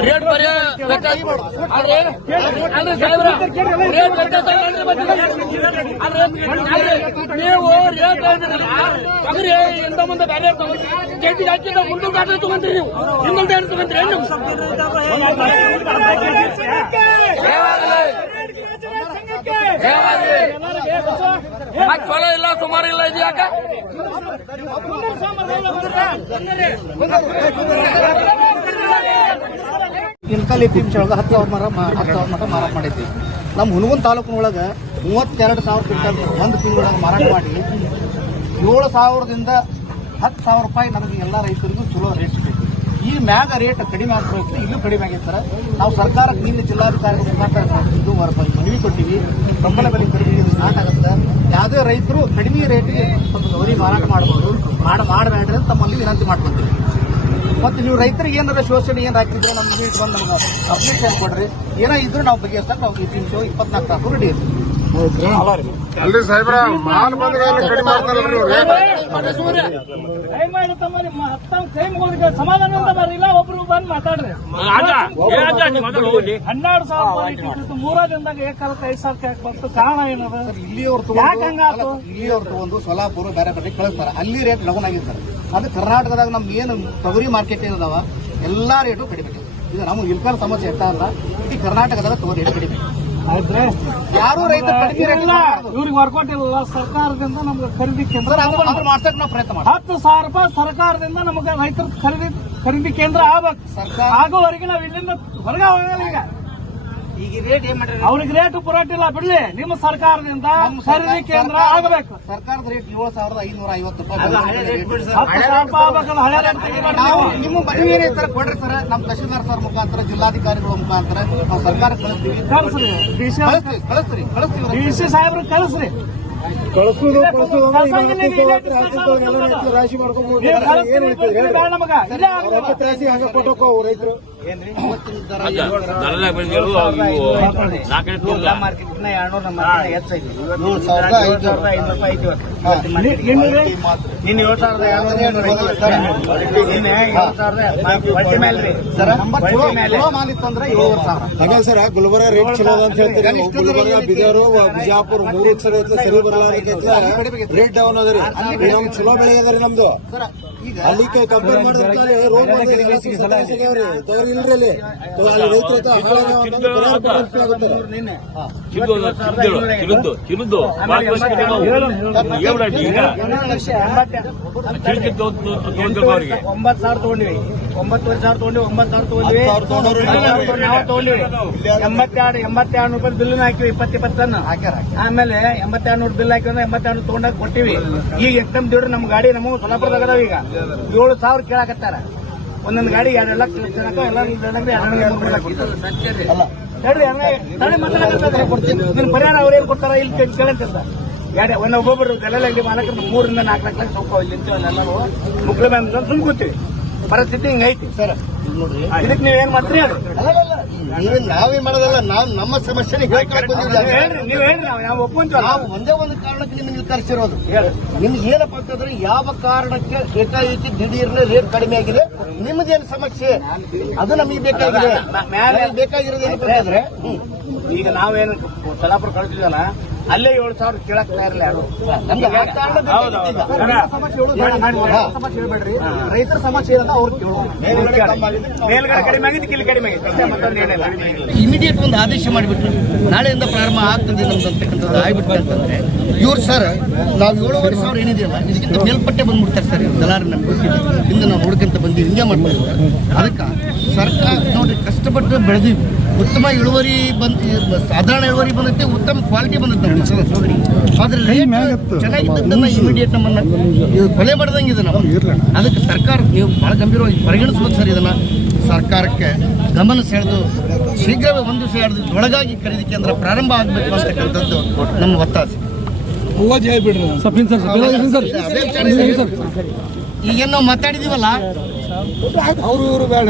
Rate ಬರೀ ಅಲ್ರಿ ಅಲ್ರಿ ಸಾಹೇಬ್ರ ರೇಟ್ ನೀವು ರೇಟ್ ತಗರಿ ಇಂದ ಮುಂದೆ ಬೇರೆ ಕೆಜಿ ಹಾಕಿದ ಮುಂದೆ ಗಾಡಿ ತಗೊಂತೀರಿ ನೀವು. ಹಿಂದೆ ಏನು ತಗೊಂತೀರಿ ಏನು? ಮತ್ತೆ ಚಲೋ ಇಲ್ಲ ಸುಮಾರು ಇಲ್ಲ ಇದು ಯಾಕ? ಇನ್ಕಲ್ ಎಪಿಎಂಸಿ ಒಳಗೆ ಹತ್ತು ಸಾವಿರ ಮರ ಮಾ- ಹತ್ತು ಸಾವಿರ ಮಟ ಮಾರಾಟ ಮಾಡಿದ್ವಿ. ನಮ್ಮ ಹುನಗುನ್ ತಾಲೂಕಿನೊಳಗೆ ಮೂವತ್ತೆರಡು ಸಾವಿರ ಕ್ವಿಂಟಲ್ ಒಂದು ತಿಂಗಳೊಳಗೆ ಮಾರಾಟ ಮಾಡಿ ಏಳು ಸಾವಿರದಿಂದ ಹತ್ತು ಸಾವಿರ ರೂಪಾಯಿ ನಮಗೆ ಎಲ್ಲ ರೈತರಿಗೂ ಚಲೋ ರೇಟ್ ಸಿಗೈತಿ ಈ ಮ್ಯಾಗ ರೇಟ್ ಕಡಿಮೆ ಆಗ್ಬೇಕು ಇಲ್ಲೂ ಕಡಿಮೆ ಆಗೈತೆ ಸರ್. ನಾವು ಸರ್ಕಾರಕ್ಕೆ ನಿನ್ನೆ ಜಿಲ್ಲಾಧಿಕಾರಿಗಳು ಮುಖಾಂತರ ಇದು ಮನವಿ ಕೊಟ್ಟಿವಿ. ಬೆಂಬಲ ಬೆಲೆ ಖರೀದಿ ಸ್ಟಾರ್ಟ್ ಆಗುತ್ತೆ ಯಾವುದೇ ರೈತರು ಕಡಿಮೆ ರೇಟಿಗೆ ಸ್ವಲ್ಪ ಗೌರಿ ಮಾರಾಟ ಮಾಡಬಹುದು ಮಾಡ ಮಾಡಬೇಡ್ರಿ ಅಂತ ತಮ್ಮಲ್ಲಿ ವಿನಂತಿ ಮಾಡ್ಕೊತೀವಿ ಮತ್ತೆ ನೀವು ರೈತರಿಗೆ ಏನಾರ ಶೋಷಣೆ ಏನು ಹಾಕಿದ್ರೆ ನಮ್ಗೆ ಬಂದು ನಮ್ಗೆ ಅಪ್ಲಿಕೇಶನ್ ಕೊಡ್ರಿ ಏನೋ ಇದ್ರು ನಾವು ಬಗೆಹರಿಸಕ್ಕೆ ನಾವು ಇಪ್ಪತ್ನಾಲ್ಕು ತಾಸು ರೆಡಿ ಇರ್ತೀವಿ. ಅಲ್ರಿ ಸಾಹೇಬ್ರ ಮಾಲ್ ಬಂದ್ರೆ ಕಡಿಮೆ ಮಾಡ್ತಾರಲ್ರಿ ಮುಗಿದ ಸಮಾಧಾನದಿಂದ ಬರಲಿಲ್ಲ ಒಬ್ರು ಬಂದು ಮಾತಾಡ್ರಿ. ಹನ್ನೆರಡು ಸಾವಿರ ಮೂರ ದಿನದಾಗ ಏಕಾಲಕ್ಕೆ ಐದು ಸಾವಿರಕ್ಕೆ ಯಾಕೆ ಬಂತು? ಕಾರಣ ಏನದ? ಇಲ್ಲಿಯವ್ರು ಇಲ್ಲಿಯವ್ರು ತಗೊಂಡು ಸೊಲಾಪುರ ಬೇರೆ ಕಡೆ ಕಳಿಸ್ತಾರೆ. ಅಲ್ಲಿ ರೇಟ್ ಲಗುನ್ ಆಗಿದೆ ಸರ್. ಅದು ಕರ್ನಾಟಕದಾಗ ನಮ್ಗೆ ಏನು ತೊಗರಿ ಮಾರ್ಕೆಟ್ ಏನದಾವ ಎಲ್ಲಾ ರೇಟು ಕಡಿಮೆ. ಇದೆ. ಇದು ನಮ್ಮ ಇಲ್ಕಲ್ ಸಮಸ್ಯೆ ಎತ್ತ ಅಲ್ಲ ಇಡೀ ಕರ್ನಾಟಕದಾಗ ತೊಗರಿ ರೇಟ್ ಕಡಿಮೆ. ಯಾರು ರೈತ ಇವ್ರಿಗೆ ವರ್ಕೌಟ್ ಇಲ್ಲ. ಸರ್ಕಾರದಿಂದ ನಮ್ಗೆ ಖರೀದಿ ಕೇಂದ್ರ ಮಾಡ್ಸಕ್ ನಾವು ಪ್ರಯತ್ನ ಹತ್ತು ಸಾವಿರ ರೂಪಾಯಿ ಸರ್ಕಾರದಿಂದ ನಮಗೆ ರೈತರ ಖರೀದಿ ಖರೀದಿ ಕೇಂದ್ರ ಆಗ್ಬೇಕು. ಸರ್ಕಾರ ಆಗೋವರೆಗೆ ನಾವು ಇಲ್ಲಿಂದ ಹೊರಗೆ ಹೋಗಲ್ಲ ಈಗ. ಈಗ ರೇಟ್ ಏನ್ ಮಾಡ್ರಿ? ಅವ್ರಿಗೆ ರೇಟ್ ಪುರಾಟಿಲ್ಲ ಬಿಡ್ಲಿ. ನಿಮ್ಮ ಸರ್ಕಾರದಿಂದ ಖರೀದಿ ಕೇಂದ್ರ ಆಗಬೇಕು. ಸರ್ಕಾರದ ರೇಟ್ ಏಳು ಸಾವಿರದ ಐನೂರ ಐವತ್ತು ರೂಪಾಯಿ ನಿಮ್ಮ ಮನವಿ ಏನೈತೆ ಸರ್ ಕೊಡ್ರಿ ಸರ್? ನಮ್ಮ ತಹಶೀಲ್ದಾರ್ ಸರ್ ಮುಖಾಂತರ ಜಿಲ್ಲಾಧಿಕಾರಿಗಳ ಮುಖಾಂತರ ನಾವು ಸರ್ಕಾರ ಕಳಿಸ್ತೀವಿ. ಕಳಿಸ್ರಿ. ಕಳಿಸ್ರಿ ಕಳಿಸ್ತೀವಿ ಡಿ ಸಿ ಸಾಹೇಬ್ರಿಗೆ ಕಳಿಸ್ರಿ. ಕಳ್ಸುದು ರಾಶಿ ಮಾಡ್ಕೊಂಡು ಏನ್. ರಾಶಿ ಹಂಗ ರೈತರು. ನಿನ್ನ ಏಳು ಸಾವಿರದ ಮಾಲ್ ಸರ್ ಗುಲ್ಬರ್ಗ ರೇಟ್ ಚಲೋ ಅಂತ ಹೇಳ್ತೀರಿ. ನಾವು ಗುಲ್ಬರ್ಗ ಬೀದರ್ ಬಿಜಾಪುರ ಮೂರು ಸರಿ ಬರಲಾರಕ್ಕೆ ರೇಟ್ ಡೌನ್ ಅದರಿ ರೀ ನಮ್ ಚಲೋ ಬೆಳೆ ಅದರಿ ನಮ್ದು. ಈಗ ಅಲ್ಲಿ ಕಂಪೇರ್ ಮಾಡಿದ್ರೆ ರೋಡ್. ತೊಗರಿ ಇಲ್ರಿ ಅಲ್ಲಿ. ರೈತರ ಒಂಬತ್ತು ಸಾವಿರ ತಗೊಂಡಿವಿ. ಒಂಬತ್ತುವರೆ ಸಾವಿರ ತಗೊಂಡಿವಿ ಒಂಬತ್ತು ಸಾವಿರ ತಗೊಂಡ್ವಿ ನಾವು ತಗೊಂಡಿವಿ. ಎಂಬತ್ತೆರಡು ಎಂಬತ್ತೆರಡು ರೂಪಾಯಿ ಬಿಲ್ ಹಾಕಿವಿ ಇಪ್ಪತ್ತು ಇಪ್ಪತ್ತು ಟನ್ ಆಮೇಲೆ ಎಂಬತ್ತೆರಡು ನೂರು ಬಿಲ್ ಹಾಕಿದ್ರೆ ಎಂಬತ್ತೆರಡು ತಗೊಂಡಾಗ ಕೊಟ್ಟಿವಿ. ಈಗ ಎಕ್ದಮ್ ದೇವ್ರು ನಮ್ಮ ಗಾಡಿ ನಮ್ಮ ಸೊಲ್ಲಾಪುರದಾಗ ಅದಾವ ಈಗ. ಏಳು ಸಾವಿರ ಕೇಳಾಕತ್ತಾರ. ಒಂದೊಂದು ಗಾಡಿ ಎರಡು ಲಕ್ಷ ಎಲ್ಲ ಪರಿಹಾರ ಅವ್ರು ಏನ್ ಕೊಡ್ತಾರ? ಇಲ್ಲಿ ಕೇಳಂತ ಎರಡು ಒಂದು ಒಬ್ಬೊಬ್ಬರು ಗಲೆಲ್ಲ ಮಾಲಕರು ಮೂರಿಂದ ನಾಲ್ಕು ಲಕ್ಷ ಲಕ್ಷ ಹೋಗ್ತಾವ ಇಲ್ಲಿ ನಿಂತೀವಿ ಎಲ್ಲರೂ ಮೇಲೆ ಸುಮ್ ಕೂತೀವಿ ಪರಿಸ್ಥಿತಿ ಹಿಂಗೈತಿ ಸರ್ ನೋಡ್ರಿ. ಇದಕ್ಕೆ ನೀವ್ ಏನ್ ಮಾಡ್ತೀರಿ ಅಲ್ಲಲ್ಲ ನೀವೇ ನಾವೇ ಮಾಡೋದಲ್ಲ ನಾವು ನಮ್ಮ ಸಮಸ್ಯೆ ಹೇಳ್ರಿ ನೀವ್ ಹೇಳ್ರಿ ನಾವು ನಾವು ಒಪ್ಪಂತ ನಾವು ಒಂದೇ ಒಂದು ಕಾರಣಕ್ಕೆ ನಿಮ್ಗೆ ಕರೆಸಿರೋದು. ನಿಮ್ಗೆ ಏನಪ್ಪ ಅಂತಂದ್ರೆ ಯಾವ ಕಾರಣಕ್ಕೆ ಏಕಾಏಕಿ ದಿಢೀರ್ನ ರೇಟ್ ಕಡಿಮೆ ಆಗಿದೆ ನಿಮ್ದೇನು ಸಮಸ್ಯೆ? ಅದು ನಮಗೆ ಬೇಕಾಗಿದೆ. ಬೇಕಾಗಿರೋದು ಹ್ಮ್. ಈಗ ನಾವೇನು ಸಲಾಪುರ ಕಳ್ಸಿದ್ವಲ್ಲ ಅಲ್ಲೇ ಏಳು ಸಾವಿರ ಕೇಳಕ್ ಹೇಳ್ಬೇಡ್ರಿ ರೈತರ ಸಮಸ್ಯೆ ಏನಂತ ಅವ್ರು ಮೇಲ್ಗಡೆ ಕಡಿಮೆ ಆಗಿದ್ದು ಕಿಲ್ಲಿ ಕಡಿಮೆ ಆಗಿತ್ತು ಇಮಿಡಿಯೇಟ್ ಒಂದು ಆದೇಶ ಮಾಡಿಬಿಟ್ರು. ನಾಳೆಯಿಂದ ಪ್ರಾರಂಭ ಆಗ್ತದೆ ನಮ್ದು ಅಂತಕ್ಕಂಥದ್ದು ಆಗ್ಬಿಟ್ಟು ಅಂತಂದ್ರೆ ಇವ್ರು ಸರ್ ನಾವು ಏಳುವರೆ ಸಾವಿರ ಏನಿದೆಯಲ್ಲ ಇದಕ್ಕಿಂತ ಮೇಲ್ಪಟ್ಟೆ ಬಂದ್ಬಿಡ್ತಾರೆ ಸರ್ ಇವ್ರು ದಲಾರ ನಮ್ಗೆ ಇಂದ ಹಿಂದೆ ನಾವು ಹುಡುಕಂತ ಬಂದು ಹಿಂಗೆ ಮಾಡ್ತಾರೆ ಅದಕ್ಕೆ ಸರ್ಕಾರ ನೋಡ್ರಿ ಕಷ್ಟಪಟ್ಟು ಬೆಳೆದೀವಿ ಉತ್ತಮ ಇಳುವರಿ ಬಂದ್ ಸಾಧಾರಣ ಇಳುವರಿ ಬಂದೈತೆ ಉತ್ತಮ ಕ್ವಾಲಿಟಿ ಬಂದೈತೆ ಆದ್ರೆ ಚೆನ್ನಾಗಿದ್ದನ್ನ ಇಮಿಡಿಯೇಟ್ ನಮ್ಮನ್ನ ಕೊಲೆ ಮಾಡ್ದಂಗೆ ಇದನ್ನ. ಅದಕ್ಕೆ ಸರ್ಕಾರ ನೀವು ಬಹಳ ಗಂಭೀರವಾಗಿ ಪರಿಗಣಿಸ್ಬೇಕು ಸರ್ ಇದನ್ನ. ಸರ್ಕಾರಕ್ಕೆ ಗಮನ ಸೆಳೆದು ಶೀಘ್ರವೇ ಒಂದು ದಿವಸ ಎರಡು ದಿವಸ ಒಳಗಾಗಿ ಖರೀದಿ ಕೇಂದ್ರ ಪ್ರಾರಂಭ ಆಗಬೇಕು ಅಂತಕ್ಕಂಥದ್ದು ನಮ್ಮ ಒತ್ತಾಸೆ. ಈಗೇನು ನಾವು ಮಾತಾಡಿದೀವಲ್ಲ? ಅವರು ಇವರು ಬೇಡ.